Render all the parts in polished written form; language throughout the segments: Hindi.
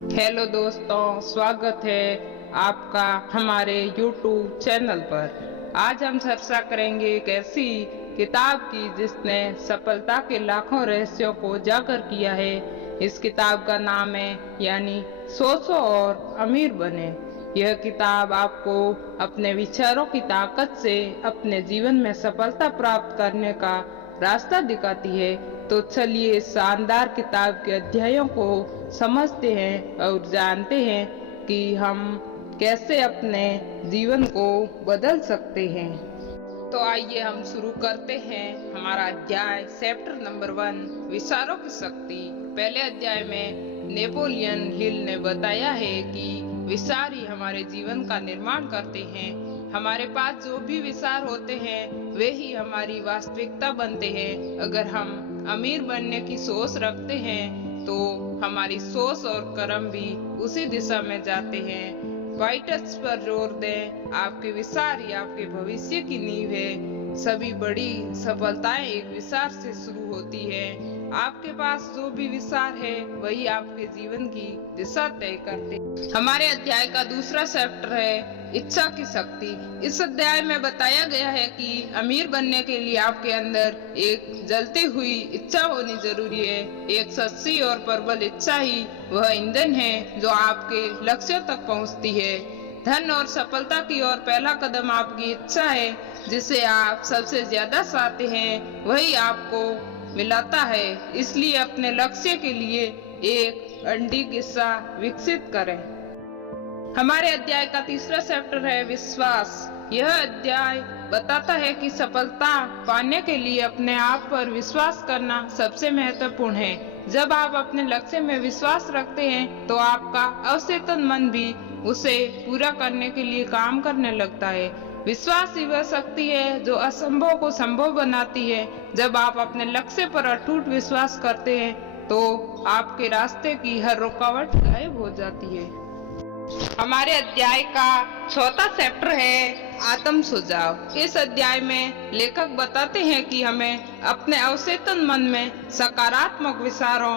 हेलो दोस्तों, स्वागत है आपका हमारे YouTube चैनल पर। आज हम चर्चा करेंगे एक ऐसी किताब की जिसने सफलता के लाखों रहस्यों को उजागर किया है। इस किताब का नाम है यानी सोचो और अमीर बने। यह किताब आपको अपने विचारों की ताकत से अपने जीवन में सफलता प्राप्त करने का रास्ता दिखाती है। तो चलिए इस शानदार किताब के अध्यायों को समझते हैं और जानते हैं कि हम कैसे अपने जीवन को बदल सकते हैं। तो आइए हम शुरू करते हैं हमारा अध्याय चैप्टर नंबर 1, विचारों की शक्ति। पहले अध्याय में नेपोलियन हिल ने बताया है कि विचार ही हमारे जीवन का निर्माण करते हैं। हमारे पास जो भी विचार होते हैं वे ही हमारी वास्तविकता बनते हैं। अगर हम अमीर बनने की सोच रखते हैं तो हमारी सोच और कर्म भी उसी दिशा में जाते हैं। वाइटस पर जोर दें, आपके विचार ही आपके भविष्य की नींव है। सभी बड़ी सफलताएं एक विचार से शुरू होती है। आपके पास जो भी विचार है वही आपके जीवन की दिशा तय करते हैं। हमारे अध्याय का दूसरा चैप्टर है इच्छा की शक्ति। इस अध्याय में बताया गया है कि अमीर बनने के लिए आपके अंदर एक जलती हुई इच्छा होनी जरूरी है। एक सच्ची और प्रबल इच्छा ही वह ईंधन है जो आपके लक्ष्य तक पहुंचती है। धन और सफलता की ओर पहला कदम आपकी इच्छा है। जिसे आप सबसे ज्यादा चाहते हैं वही आपको मिलाता है। इसलिए अपने लक्ष्य के लिए एक अंडी किस्सा विकसित करें। हमारे अध्याय का तीसरा चैप्टर है विश्वास। यह अध्याय बताता है कि सफलता पाने के लिए अपने आप पर विश्वास करना सबसे महत्वपूर्ण है। जब आप अपने लक्ष्य में विश्वास रखते हैं तो आपका अवचेतन मन भी उसे पूरा करने के लिए काम करने लगता है। विश्वास ही वह शक्ति है जो असंभव को संभव बनाती है। जब आप अपने लक्ष्य पर अटूट विश्वास करते हैं तो आपके रास्ते की हर रुकावट गायब हो जाती है। हमारे अध्याय का चौथा चैप्टर है आत्म सुझाव। इस अध्याय में लेखक बताते हैं कि हमें अपने अवचेतन मन में सकारात्मक विचारों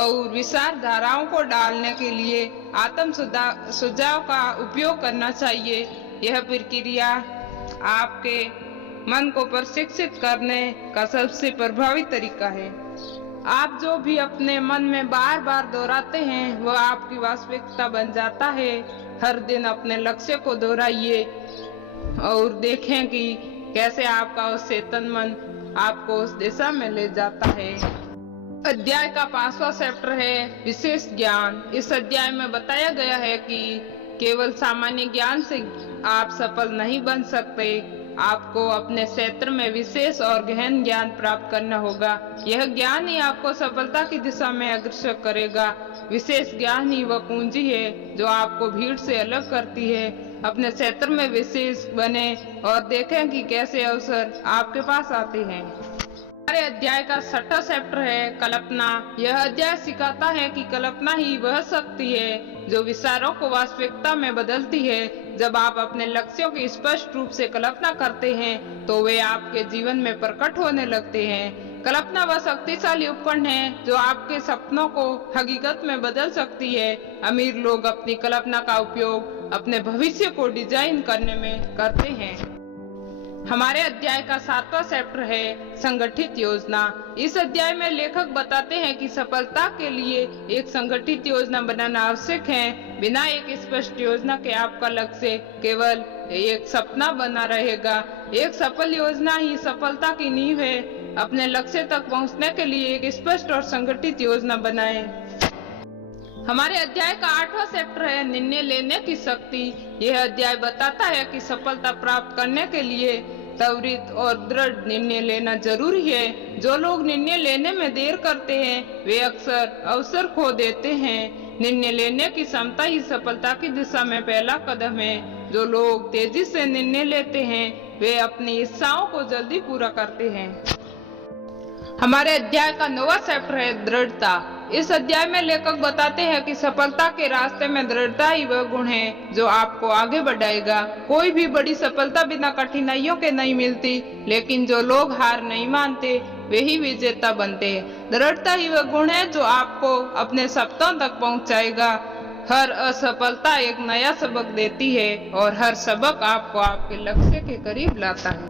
और विचारधाराओं को डालने के लिए आत्म सुझाव का उपयोग करना चाहिए। यह प्रक्रिया आपके मन को प्रशिक्षित करने का सबसे प्रभावी तरीका है। आप जो भी अपने मन में बार बार दोहराते हैं वह आपकी वास्तविकता बन जाता है। हर दिन अपने लक्ष्य को दोहराइए और देखें कि कैसे आपका अवचेतन मन आपको उस दिशा में ले जाता है। अध्याय का 5वां चैप्टर है विशेष ज्ञान। इस अध्याय में बताया गया है कि केवल सामान्य ज्ञान से आप सफल नहीं बन सकते। आपको अपने क्षेत्र में विशेष और गहन ज्ञान प्राप्त करना होगा। यह ज्ञान ही आपको सफलता की दिशा में अग्रसर करेगा। विशेष ज्ञान ही वह कुंजी है जो आपको भीड़ से अलग करती है। अपने क्षेत्र में विशेष बने और देखें कि कैसे अवसर आपके पास आते हैं। हमारे अध्याय का 6वां चैप्टर है कल्पना। यह अध्याय सिखाता है कि कल्पना ही वह शक्ति है जो विचारों को वास्तविकता में बदलती है। जब आप अपने लक्ष्यों की स्पष्ट रूप से कल्पना करते हैं तो वे आपके जीवन में प्रकट होने लगते हैं। कल्पना वह शक्तिशाली उपकरण है जो आपके सपनों को हकीकत में बदल सकती है। अमीर लोग अपनी कल्पना का उपयोग अपने भविष्य को डिजाइन करने में करते हैं। हमारे अध्याय का 7वां चैप्टर है संगठित योजना। इस अध्याय में लेखक बताते हैं कि सफलता के लिए एक संगठित योजना बनाना आवश्यक है। बिना एक स्पष्ट योजना के आपका लक्ष्य केवल एक सपना बना रहेगा। एक सफल योजना ही सफलता की नींव है। अपने लक्ष्य तक पहुंचने के लिए एक स्पष्ट और संगठित योजना बनाएं। हमारे अध्याय का 8वां चैप्टर है निर्णय लेने की शक्ति। यह अध्याय बताता है कि सफलता प्राप्त करने के लिए त्वरित और दृढ़ निर्णय लेना जरूरी है। जो लोग निर्णय लेने में देर करते हैं वे अक्सर अवसर खो देते हैं। निर्णय लेने की क्षमता ही सफलता की दिशा में पहला कदम है। जो लोग तेजी से निर्णय लेते हैं वे अपनी इच्छाओं को जल्दी पूरा करते हैं। हमारे अध्याय का 9वां चैप्टर है दृढ़ता। इस अध्याय में लेखक बताते हैं कि सफलता के रास्ते में दृढ़ता ही वह गुण है जो आपको आगे बढ़ाएगा। कोई भी बड़ी सफलता बिना कठिनाइयों के नहीं मिलती, लेकिन जो लोग हार नहीं मानते वे ही विजेता बनते हैं। दृढ़ता ही वह गुण है जो आपको अपने सपनों तक पहुंचाएगा। हर असफलता एक नया सबक देती है और हर सबक आपको आपके लक्ष्य के करीब लाता है।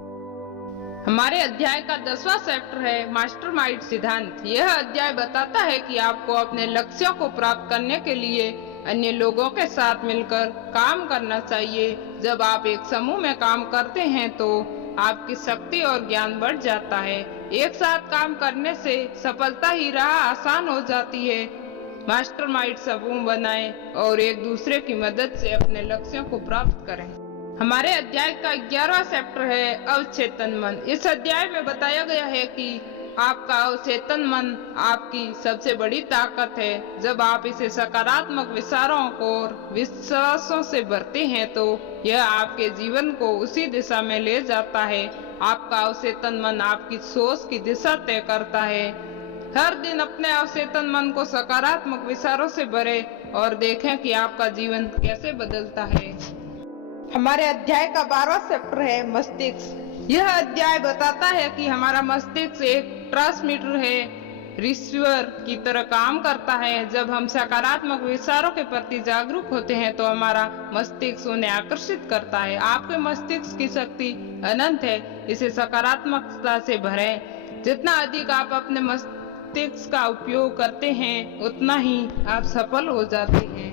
हमारे अध्याय का 10वां चैप्टर है मास्टरमाइंड सिद्धांत। यह अध्याय बताता है कि आपको अपने लक्ष्यों को प्राप्त करने के लिए अन्य लोगों के साथ मिलकर काम करना चाहिए। जब आप एक समूह में काम करते हैं तो आपकी शक्ति और ज्ञान बढ़ जाता है। एक साथ काम करने से सफलता ही राह आसान हो जाती है। मास्टरमाइंड समूह बनाएं और एक दूसरे की मदद से अपने लक्ष्यों को प्राप्त करें। हमारे अध्याय का 11वां चैप्टर है अवचेतन मन। इस अध्याय में बताया गया है कि आपका अवचेतन मन आपकी सबसे बड़ी ताकत है। जब आप इसे सकारात्मक विचारों और विश्वासों से भरते हैं तो यह आपके जीवन को उसी दिशा में ले जाता है। आपका अवचेतन मन आपकी सोच की दिशा तय करता है। हर दिन अपने अवचेतन मन को सकारात्मक विचारों से भरें और देखें कि आपका जीवन कैसे बदलता है। हमारे अध्याय का 12वां चैप्टर है मस्तिष्क। यह अध्याय बताता है कि हमारा मस्तिष्क एक ट्रांसमीटर है, रिसीवर की तरह काम करता है। जब हम सकारात्मक विचारों के प्रति जागरूक होते हैं तो हमारा मस्तिष्क उन्हें आकर्षित करता है। आपके मस्तिष्क की शक्ति अनंत है, इसे सकारात्मकता से भरें। जितना अधिक आप अपने मस्तिष्क का उपयोग करते हैं उतना ही आप सफल हो जाते हैं।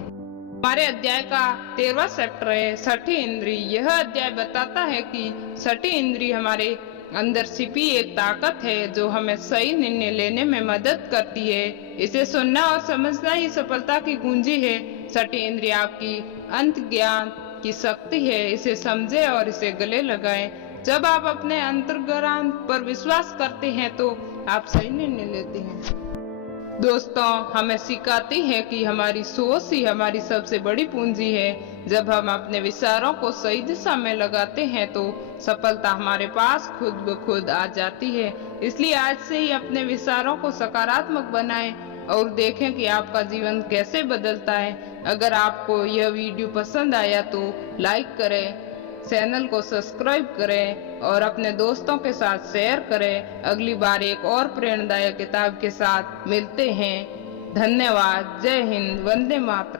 हमारे अध्याय का 13वां चैप्टर है छठी इंद्रिय। यह अध्याय बताता है कि छठी इंद्रिय हमारे अंदर छिपी एक ताकत है जो हमें सही निर्णय लेने में मदद करती है। इसे सुनना और समझना ही सफलता की कुंजी है। छठी इंद्रिय आपकी अंत ज्ञान की शक्ति है। इसे समझे और इसे गले लगाएं। जब आप अपने अंतर्ज्ञान पर विश्वास करते हैं तो आप सही निर्णय लेते हैं। दोस्तों, हमें सिखाती है कि हमारी सोच ही हमारी सबसे बड़ी पूंजी है। जब हम अपने विचारों को सही दिशा में लगाते हैं तो सफलता हमारे पास खुद ब खुद आ जाती है। इसलिए आज से ही अपने विचारों को सकारात्मक बनाएं और देखें कि आपका जीवन कैसे बदलता है। अगर आपको यह वीडियो पसंद आया तो लाइक करें, चैनल को सब्सक्राइब करें और अपने दोस्तों के साथ शेयर करें। अगली बार एक और प्रेरणादायक किताब के साथ मिलते हैं। धन्यवाद। जय हिंद। वंदे मातरम।